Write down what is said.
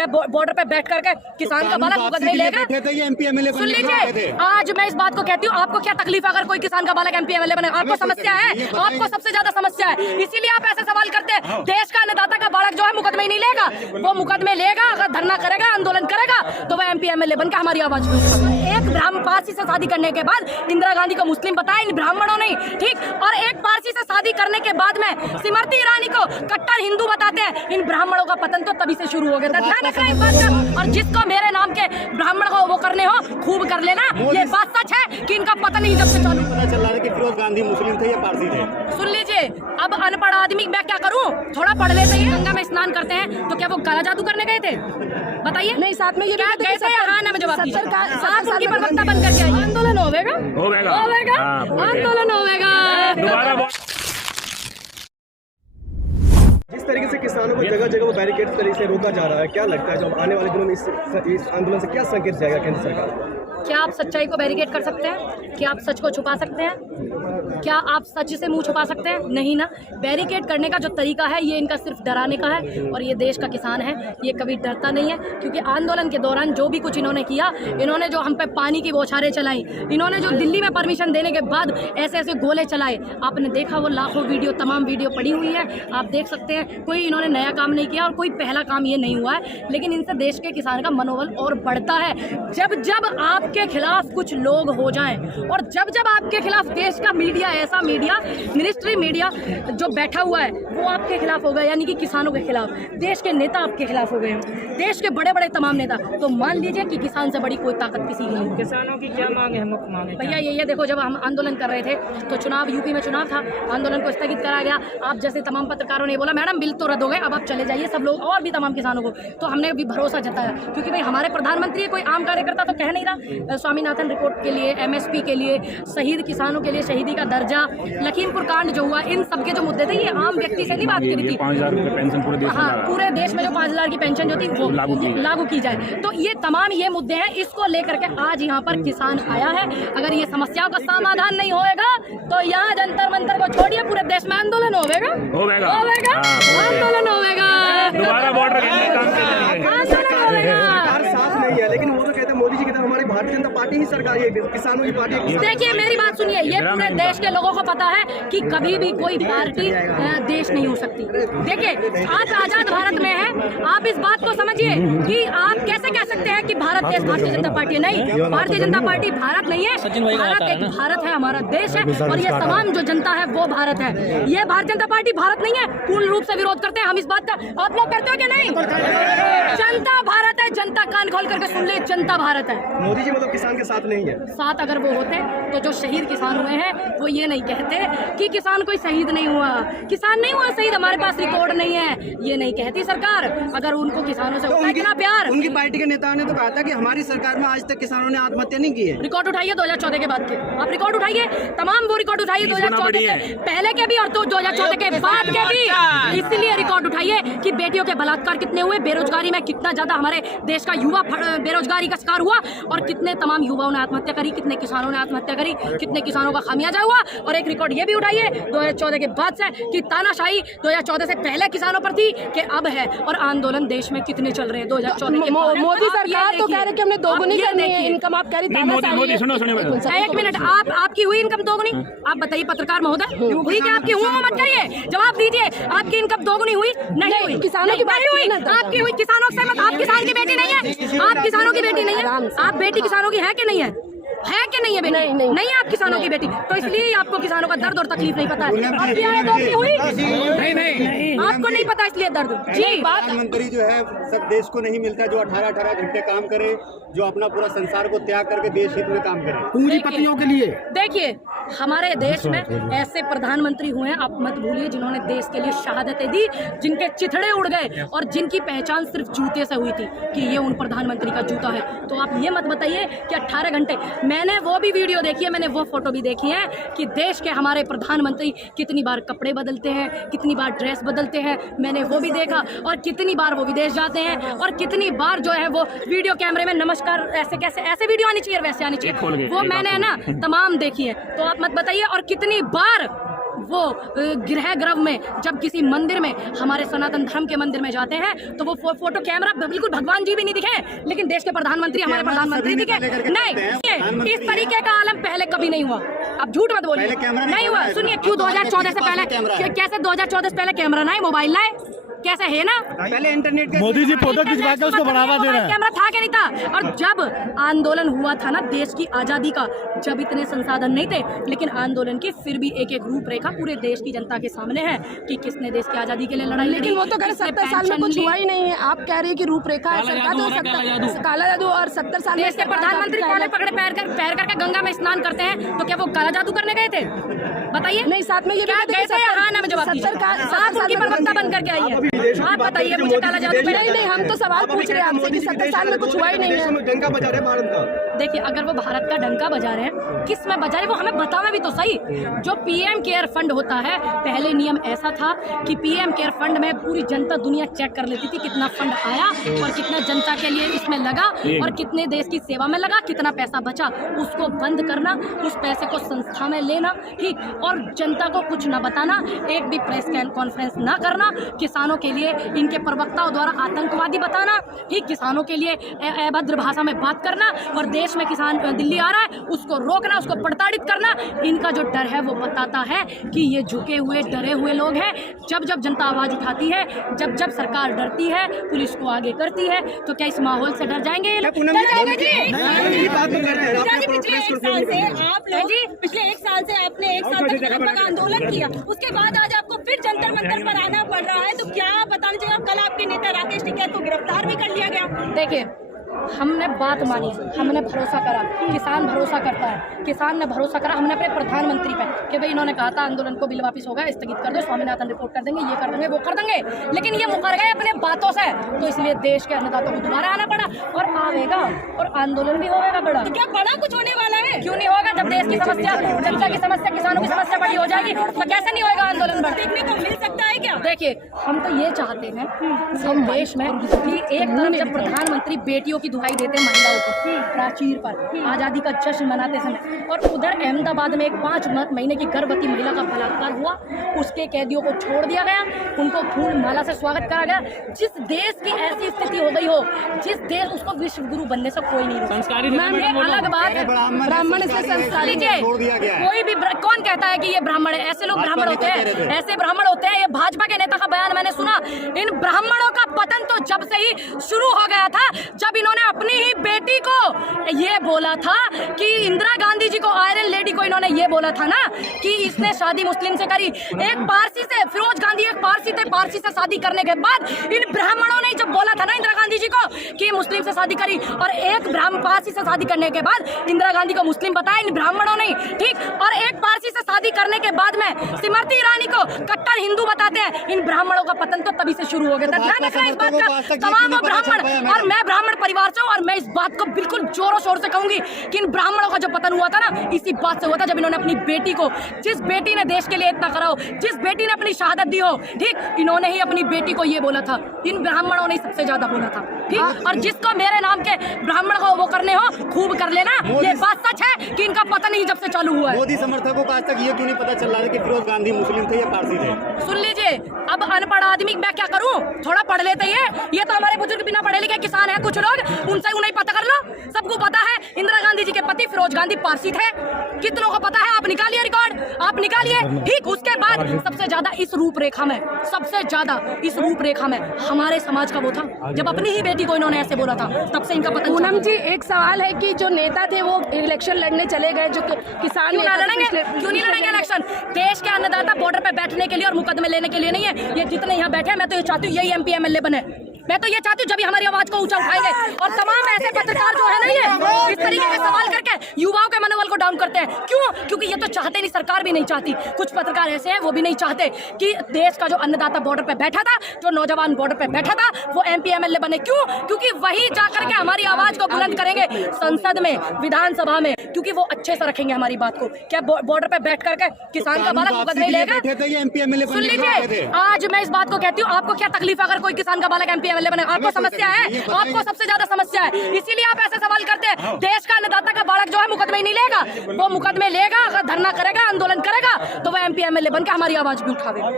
क्या बॉर्डर पे बैठ करके किसान का बालक मुकदमे लेगा? सुन लीजिए, आज मैं इस बात को कहती हूँ, आपको क्या तकलीफ है अगर कोई किसान का बालक MP MLA बने? आपको समस्या है, आपको सबसे ज्यादा समस्या है, इसीलिए आप ऐसे सवाल करते हैं। देश का अन्नदाता का बालक जो है मुकदमे नहीं लेगा, वो मुकदमे लेगा अगर धरना करेगा, आंदोलन करेगा, तो वह MP MLA बनकर हमारी आवाज उठाएगा। एक ब्राह्मण पारसी से शादी करने के बाद इंदिरा गांधी को मुस्लिम बताया इन ब्राह्मणों ने, ठीक, और एक पारसी से शादी करने के बाद में स्मृति ईरानी को कट्टर हिंदू बताते हैं। इन ब्राह्मणों का पतन तो तभी से शुरू हो गया था, ध्यान रखना इस बात का। और जिसको मेरे नाम के ब्राह्मण को वो करने हो, खूब कर लेना। ये बात सच है कि इनका पतन ही जब से चालू पता चल रहा है कि फिरोज गांधी मुस्लिम थे या पारसी थे। सुन लीजिए, अब अनपढ़ आदमी मैं क्या करूं, थोड़ा पढ़ लेते हैं। गंगा में स्नान करते हैं तो क्या वो काला जादू करने गए थे? बताइए। नहीं, साथ में ये क्या गए थे? हाँ ना, मैं जवाब साथ उनकी प्रवक्ता बन करके आई। आंदोलन होगा, आंदोलन होगा। जिस तरीके से किसानों को जगह जगह वो बैरिकेड तरीके से रोका जा रहा है, क्या लगता है जो आने वाले दिनों में इस आंदोलन से क्या संकेत जाएगा केंद्र सरकार को? क्या आप सच्चाई को बैरिकेड कर सकते हैं? क्या आप सच को छुपा सकते हैं? क्या आप सच से मुंह छुपा सकते हैं? नहीं ना। बैरिकेड करने का जो तरीका है ये इनका सिर्फ डराने का है, और ये देश का किसान है, ये कभी डरता नहीं है। क्योंकि आंदोलन के दौरान जो भी कुछ इन्होंने किया, इन्होंने जो हम पे पानी की बौछारें चलाई, इन्होंने जो दिल्ली में परमिशन देने के बाद ऐसे ऐसे गोले चलाए, आपने देखा वो लाखों वीडियो, तमाम वीडियो पड़ी हुई है, आप देख सकते हैं। कोई इन्होंने नया काम नहीं किया और कोई पहला काम ये नहीं हुआ है, लेकिन इनसे देश के किसान का मनोबल और बढ़ता है। जब जब आपके खिलाफ कुछ लोग हो जाएं और जब जब आपके खिलाफ देश का मीडिया, ऐसा मीडिया, मिनिस्ट्री मीडिया जो बैठा हुआ है वो आपके खिलाफ हो गया, यानी कि किसानों के खिलाफ, देश के नेता आपके खिलाफ हो गए, देश के बड़े बड़े तमाम नेता, तो मान लीजिए कि किसान से बड़ी कोई ताकत किसी की नहीं। किसानों की क्या मांग है? मुख्य मांग है भैया ये देखो, जब हम आंदोलन कर रहे थे तो चुनाव, यूपी में चुनाव था, आंदोलन को स्थगित करा गया। आप जैसे तमाम पत्रकारों ने बोला मैडम बिल तो रद्द हो गए, अब आप चले जाइए, सब लोग और भी तमाम किसानों को, तो हमने भी भरोसा जताया, क्योंकि भाई हमारे प्रधानमंत्री कोई आम कार्यकर्ता तो कह नहीं रहा। स्वामीनाथन रिपोर्ट के लिए, MSP के लिए, शहीद किसानों के लिए शहीदी का दर्जा, लखीमपुर कांड जो हुआ, इन सब के जो मुद्दे थे ये आम व्यक्ति से नहीं बात करी थी। 5,000 रुपये पेंशन पूरे देश में जो 5,000 की पेंशन जो थी वो लागू की जाए, तो ये तमाम ये मुद्दे हैं। इसको लेकर के आज यहाँ पर किसान आया है। अगर ये समस्याओं का समाधान नहीं होएगा तो यहाँ जंतर मंतर को छोड़िए, पूरे देश में आंदोलन होगा, आंदोलन होगा, दोबारा बॉर्डर आंदोलन होगा। साथ नहीं है, लेकिन वो तो कहते हैं मोदी जी की तरह हमारी भारतीय जनता पार्टी ही सरकार है, किसानों की पार्टी। देखिए मेरी बात सुनिए, ये पूरे देश के लोगों को पता है कि कभी भी कोई पार्टी देश नहीं हो सकती। देखिए आप आजाद भारत में हैं, आप इस बात को समझिए कि आप कैसे कह सकते हैं कि भारत देश भारतीय जनता पार्टी है। नहीं, भारतीय जनता पार्टी भारत नहीं है, भारत एक भारत है, हमारा देश है, और ये तमाम जो जनता है वो भारत है। ये भारतीय जनता पार्टी भारत नहीं है, पूर्ण रूप से विरोध करते हैं हम इस बात का। आप लोग करते हो क्या? नहीं, जनता भारत है, जनता कान खोल करके सुन ले, जनता भारत है। मोदी जी मतलब किसान के साथ नहीं है। साथ अगर वो होते तो जो शहीद किसान हुए हैं वो ये नहीं कहते कि किसान कोई शहीद नहीं हुआ, किसान नहीं हुआ शहीद, हमारे पास रिकॉर्ड नहीं है, ये नहीं कहती सरकार। अगर उनको किसानों से होता इतना प्यार, उनकी पार्टी के नेताओं ने तो कहा था कि हमारी सरकार में आज तक किसानों ने आत्महत्या नहीं की है। रिकॉर्ड उठाइए 2014 के बाद के, आप रिकॉर्ड उठाइए, तमाम वो रिकॉर्ड उठाइए 2014 के पहले के भी और 2014 के बाद के भी। इसीलिए रिकॉर्ड उठाइए कि बेटियों के बलात्कार कितने हुए, बेरोजगारी में कितना ज्यादा हमारे देश का युवा बेरोजगारी का शिकार हुआ, और कितने तमाम युवाओं ने आत्महत्या करी, कितने किसानों ने आत्महत्या करी, कितने किसानों का खामियाजा हुआ। और एक रिकॉर्ड ये भी उठाइए 2014 के बाद से कि तानाशाही 2014 से पहले किसानों पर थी कि अब है, और आंदोलन देश में कितने चल रहे हैं 2014 के। मोदी सरकार तो कह रही कि हमने दोगुनी करनी है इनकम, आप कह रही मोदी सुनो एक मिनट, आपकी हुई इनकम दोगुनी? आप बताइए पत्रकार महोदय, हुई क्या आपकी? हुआ मत करिए, जवाब दीजिए। आपकी इनकम दोगुनी हुई? नहीं हुई। किसानों की बात हुई, आपकी हुई। किसानों से मत, आप किसान की बेटी नहीं है, आप किसानों की बेटी नहीं है, आप बेटी किसानों की है कि नहीं है? है कि नहीं है बेटी? नहीं है आप किसानों की बेटी, तो इसलिए आपको किसानों का दर्द और तकलीफ नहीं पता है। आपकी आय दोगुनी हुई? नहीं, आपको नहीं पता इसलिए दर्द। जी, प्रधानमंत्री जो है सब देश को नहीं मिलता जो 18-18 घंटे काम करे, जो अपना पूरा संसार को त्याग करके देश हित में काम करे, पूंजीपतियों के लिए। देखिए हमारे देश में ऐसे प्रधानमंत्री हुए हैं, आप मत भूलिए, जिन्होंने देश के लिए शहादतें दी, जिनके चिथड़े उड़ गए और जिनकी पहचान सिर्फ जूते से हुई थी कि ये उन प्रधानमंत्री का जूता है। तो आप ये मत बताइए कि 18 घंटे, मैंने वो भी वीडियो देखी है, मैंने वो फोटो भी देखी है कि देश के हमारे प्रधानमंत्री कितनी बार कपड़े बदलते हैं, कितनी बार ड्रेस बदलते हैं, मैंने वो भी देखा। और कितनी बार वो विदेश जाते हैं, और कितनी बार जो है वो वीडियो कैमरे में नमस्कार, ऐसे कैसे ऐसे वीडियो आनी चाहिए, वैसे आनी चाहिए, वो मैंने है ना तमाम देखी है। तो आप मत बताइए। और कितनी बार वो गृह ग्रह में जब किसी मंदिर में हमारे सनातन धर्म के मंदिर में जाते हैं तो वो फोटो कैमरा बिल्कुल भगवान जी भी नहीं दिखे, लेकिन देश के प्रधानमंत्री हमारे प्रधानमंत्री दिखे नहीं। इस तरीके का आलम पहले कभी नहीं हुआ। अब झूठ मत बोलिए, नहीं हुआ। सुनिए, क्यों 2014 से पहले, कैसे 2014 से पहले कैमरा लाए, मोबाइल लाए, कैसे है ना? पहले इंटरनेट मोदी जी फोटो खिंचवा के उसको बढ़ावा दे रहे हैं। कैमरा था क्या नहीं था? और जब आंदोलन हुआ था ना देश की आजादी का, जब इतने संसाधन नहीं थे, लेकिन आंदोलन की फिर भी एक एक रूपरेखा पूरे देश की जनता के सामने है कि किसने देश की आजादी के लिए लड़ाई लड़ी। लेकिन वो तो कह 70 साल में कुछ हुआ ही नहीं है। आप कह रहे हैं कि रूपरेखा है सरकार, तो काला जादू और 70 साल देश के प्रधानमंत्री कौन पकड़े पैर करके गंगा में स्नान करते हैं, तो क्या वो काला जादू करने गए थे? बताइए। नहीं, साथ में ये भी गए थे? हाँ ना, जवाब आप उनकी प्रवक्ता बन करके आई है, आप बताइए मुझे काला जादू। नहीं, हम तो सवाल पूछ रहे हैं आपसे कि 70 साल में कुछ हुआ ही नहीं है। डंका बजा रहे भारत का। देखिए, अगर वो भारत का डंका बजा रहे हैं, किस में बजा रहे हैं वो हमें बतावे भी तो सही। जो पीएम केयर फंड होता है, पहले नियम ऐसा था कि पीएम केयर फंड में पूरी जनता दुनिया चेक कर लेती थी कितना फंड आया और कितना जनता के लिए इसमें लगा और कितने देश की सेवा में लगा, कितना पैसा बचा। उसको बंद करना, उस पैसे को संस्था में लेना, ठीक, और जनता को कुछ ना बताना, एक भी प्रेस कॉन्फ्रेंस ना करना, किसानों के लिए इनके प्रवक्ताओं द्वारा आतंकवादी बताना, ठीक, किसानों के लिए अभद्र भाषा में बात करना, और देश में किसान दिल्ली आ रहा है उसको रोकना, उसको प्रताड़ित करना। इनका जो डर है वो बताता है कि ये झुके हुए डरे हुए लोग हैं। जब जब जनता आवाज उठाती है, जब जब सरकार डरती है, पुलिस को आगे करती है, तो क्या इस माहौल से डर जाएंगे ये लोग? पिछले एक साल से आपने एक साल तक लगभग आंदोलन किया, उसके बाद आज आपको फिर जंतर मंतर पर आना पड़ रहा है, तो क्या बताना चाहिए? कल आपके नेता राकेश टिकैत को गिरफ्तार भी कर लिया गया। देखिए, हमने बात मानी, हमने भरोसा करा, किसान भरोसा करता है, किसान ने भरोसा करा हमने अपने प्रधानमंत्री पे कि भाई इन्होंने कहा था आंदोलन को बिल वापस होगा, स्थगित कर दो, स्वामीनाथन रिपोर्ट कर देंगे, ये कर देंगे, वो कर देंगे, लेकिन ये मुकर गए अपने बातों से। तो इसलिए देश के अन्नदाताओं को दोबारा आना पड़ा और आवेगा और आंदोलन भी होगा बड़ा। क्या बड़ा कुछ होने वाला है? क्यों नहीं होगा? जब देश की समस्या, जनता की समस्या, किसानों की समस्या बड़ी हो जाएगी तो कैसे नहीं होगा आंदोलन बड़ा? देखने को मिल सकता है क्या? देखिए, हम तो ये चाहते हैं हम देश में कि एक तरफ जब प्रधानमंत्री बेटियों की दुहाई देते हैं महिलाओं को प्राचीर पर आज़ादी का जश्न मनाते समय, और उधर अहमदाबाद में एक 5 महीने की गर्भवती महिला का बलात्कार हुआ, उसके कैदियों को छोड़ दिया गया, उनको फूल माला से स्वागत करा गया। जिस देश की ऐसी स्थिति हो गई हो, जिस देश, उसको विश्व गुरु बनने से कोई नहीं रोक। मैम, ये अलग बात है, ब्राह्मण से संस्कार लीजिए। कोई भी कौन कहता है कि ये ब्राह्मण है? ऐसे लोग ब्राह्मण होते हैं, ऐसे ब्राह्मण होते हैं। ये भाजपा के नेता का बयान मैंने सुना, इन ब्राह्मणों का पतन तो जब से ही शुरू हो गया था, जब इन्होंने अपनी ही बेटी को ये बोला था कि इंदिरा गांधी जी को, आयरन लेडी को इन्होंने ये बोला था ना कि इसने शादी मुस्लिम से करी। एक पारसी से, फिरोज गांधी एक पारसी थे, पारसी से शादी करने के बाद इन ब्राह्मणों ने जब बोला था ना इंदिरा गांधी जी को कि मुस्लिम से शादी करी, और एक ब्राह्मण पारसी से शादी करने के बाद इंदिरा गांधी को मुस्लिम बताया इन ब्राह्मणों ने, ठीक, और एक पारसी से शादी करने के बाद में स्मृति ईरानी को कट्टर हिंदू बताते हैं। इन ब्राह्मणों का पतन तो तभी से शुरू हो गया था। ध्यान रखना इस बात का, तमाम ब्राह्मण, और मैं ब्राह्मण परिवार से हूँ, और मैं इस बात को बिल्कुल जोरों शोर से कहूंगी कि इन ब्राह्मणों का जो पतन हुआ था ना, इसी बात से हुआ था जब इन्होंने अपनी बेटी को, जिस बेटी ने देश के लिए इतना करा हो, जिस बेटी ने अपनी शहादत दी हो, ठीक, इन्होंने ही अपनी बेटी को ये बोला था। इन ब्राह्मणों ने सबसे ज्यादा बोला था, ठीक, और जिसको मेरे नाम के ब्राह्मण को वो करने हो, खूब कर लेना। ये बात सच है कि इनका पतन ही जब से चालू हुआ है। मोदी समर्थकों को आज तक ये क्यों नहीं पता चल रहा है कि फिरोज गांधी मुस्लिम थे या पारसी थे? सुन लीजिए, अब अनपढ़ आदमी मैं क्या करूं, थोड़ा पढ़ लेते हैं। ये तो हमारे बुजुर्ग बिना पढ़े लिखे किसान हैं कुछ लोग, उनसे उन्हें पता कर लो। सबको पता है इंदिरा गांधी जी के पति फिरोज गांधी पारसी थे, कितनों को पता है? आप निकालिए रिकॉर्ड, आप निकालिए, ठीक। उसके बाद सबसे ज्यादा इस रूपरेखा में, सबसे ज्यादा इस रूपरेखा में हमारे समाज का वो था जब अपनी ही बेटी को इन्होंने ऐसे बोला था, तब से इनका पतन। पूनम जी, एक सवाल है कि जो नेता थे वो इलेक्शन लड़ने चले गए, जो किसान क्यों नहीं लड़ेंगे इलेक्शन? देश के अन्नदाता बॉर्डर पे बैठने के लिए और मुकदमे लेने के लिए नहीं है। ये जितने यहाँ बैठे हैं, मैं तो ये चाहती हूँ यही MP MLA बने। मैं तो ये चाहती हूँ जब भी हमारी आवाज को ऊंचा उठाएंगे, और तमाम ऐसे पत्रकार जो है ना ये इस तरीके के सवाल करके युवाओं के मनोबल को डाउन करते हैं। क्यों? क्योंकि ये तो चाहते नहीं, सरकार भी नहीं चाहती। कुछ पत्रकार ऐसे हैं वो भी नहीं चाहते कि देश का जो अन्नदाता बॉर्डर पे बैठा था, जो नौजवान बॉर्डर पे बैठा था, वो MP MLA बने। क्यों? क्योंकि वही जाकर के हमारी आवाज को बुलंद करेंगे संसद में, विधानसभा में, क्योंकि वो अच्छे से रखेंगे हमारी बात को। क्या बॉर्डर पे बैठ करके किसान का बालक मुकदमे नहीं लेगा? सुन लीजिए, आज मैं इस बात को कहती हूँ, आपको क्या तकलीफ अगर कोई किसान का बालक MP एमएलए बनेगा? आपको समस्या है, आपको सबसे ज्यादा समस्या है, इसीलिए आप ऐसे सवाल करते हैं। देश का अन्नदाता का बालक जो है मुकदमे ही नहीं लेगा, वो मुकदमे लेगा, अगर धरना करेगा, आंदोलन करेगा तो वो MP MLA बन के हमारी आवाज भी उठावेगा।